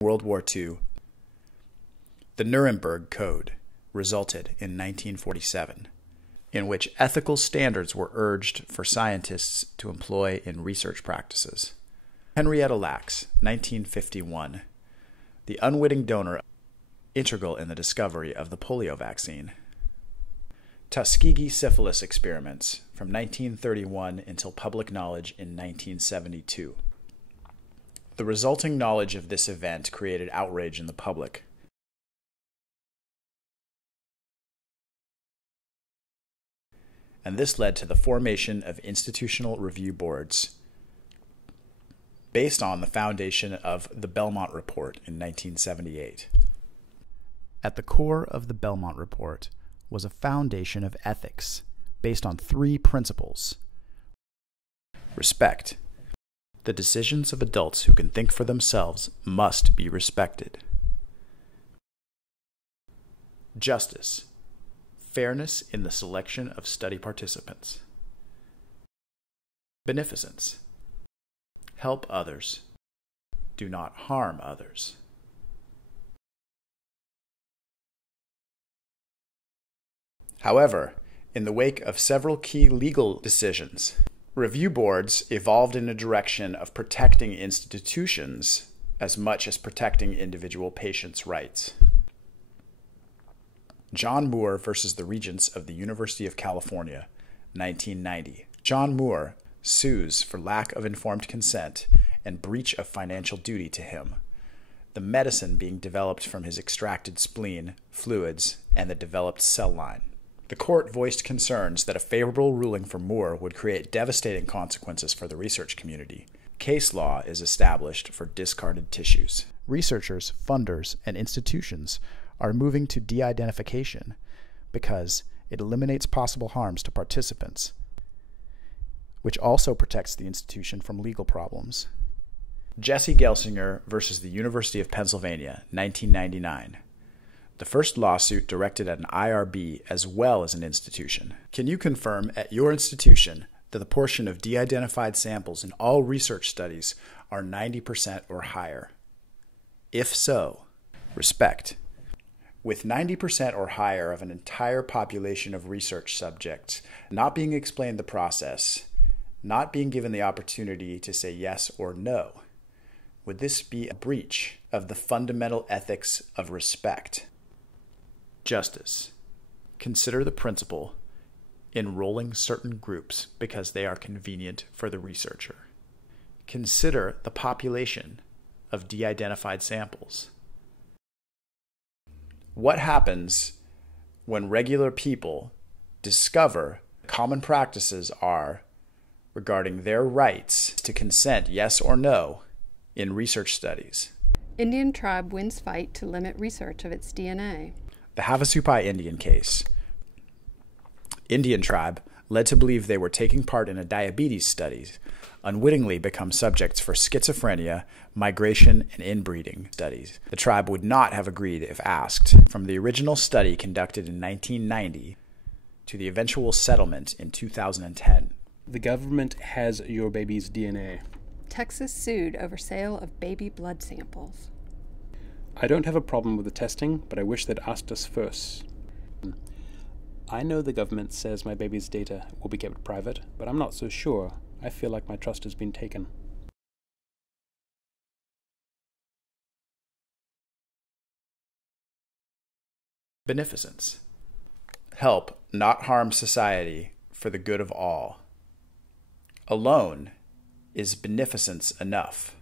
World War II. The Nuremberg Code resulted in 1947, in which ethical standards were urged for scientists to employ in research practices. Henrietta Lacks, 1951, the unwitting donor integral in the discovery of the polio vaccine. Tuskegee syphilis experiments from 1931 until public knowledge in 1972. The resulting knowledge of this event created outrage in the public. And this led to the formation of institutional review boards based on the foundation of the Belmont Report in 1978. At the core of the Belmont Report was a foundation of ethics based on 3 principles. Respect. The decisions of adults who can think for themselves must be respected. Justice. Fairness in the selection of study participants. Beneficence. Help others. Do not harm others. However, in the wake of several key legal decisions, review boards evolved in a direction of protecting institutions as much as protecting individual patients' rights. John Moore versus the Regents of the University of California, 1990. John Moore sues for lack of informed consent and breach of financial duty to him, the medicine being developed from his extracted spleen, fluids, and the developed cell line. The court voiced concerns that a favorable ruling for Moore would create devastating consequences for the research community. Case law is established for discarded tissues. Researchers, funders, and institutions are moving to de-identification because it eliminates possible harms to participants, which also protects the institution from legal problems. Jesse Gelsinger versus the University of Pennsylvania, 1999. The first lawsuit directed at an IRB as well as an institution. Can you confirm at your institution that the portion of de-identified samples in all research studies are 90% or higher? If so, respect. With 90% or higher of an entire population of research subjects not being explained the process, not being given the opportunity to say yes or no, would this be a breach of the fundamental ethics of respect? Justice. Consider the principle enrolling certain groups because they are convenient for the researcher. Consider the population of de-identified samples. What happens when regular people discover common practices are regarding their rights to consent, yes or no, in research studies? Indian tribe wins fight to limit research of its DNA. The Havasupai Indian case. Indian tribe, led to believe they were taking part in a diabetes study, unwittingly become subjects for schizophrenia, migration, and inbreeding studies. The tribe would not have agreed if asked. From the original study conducted in 1990 to the eventual settlement in 2010. The government has your baby's DNA. Texas sued over sale of baby blood samples. I don't have a problem with the testing, but I wish they'd asked us first. I know the government says my baby's data will be kept private, but I'm not so sure. I feel like my trust has been taken. Beneficence. Help, not harm society for the good of all. Alone is beneficence enough.